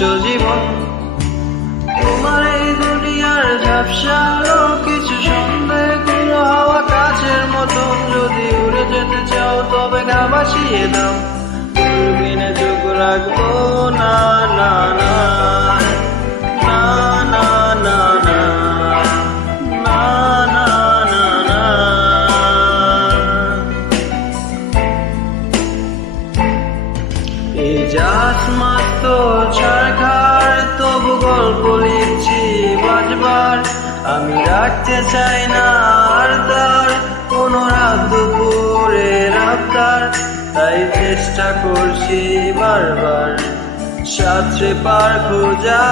নষ্ট জীবন। তোমার এই দুনিয়ার ঝাপসালো কিছু সন্দেহ গুলো হাওয়া কাছের মতন। যদি উড়ে যেতে চাও তবে গা ভাসিয়ে দাও, দূরবীনে চোখ রাখবো না না না না না না না না না না না। এই জাহাজ মাত্র ছাড়খাড়, তবু গল্প লিখছি বাজবার। আমি রাখতে চাই না আর তার কোনো রাত দুপুরের আবদার, তাই চেষ্টা করছি বারবার সাঁতরে পার খোঁজা।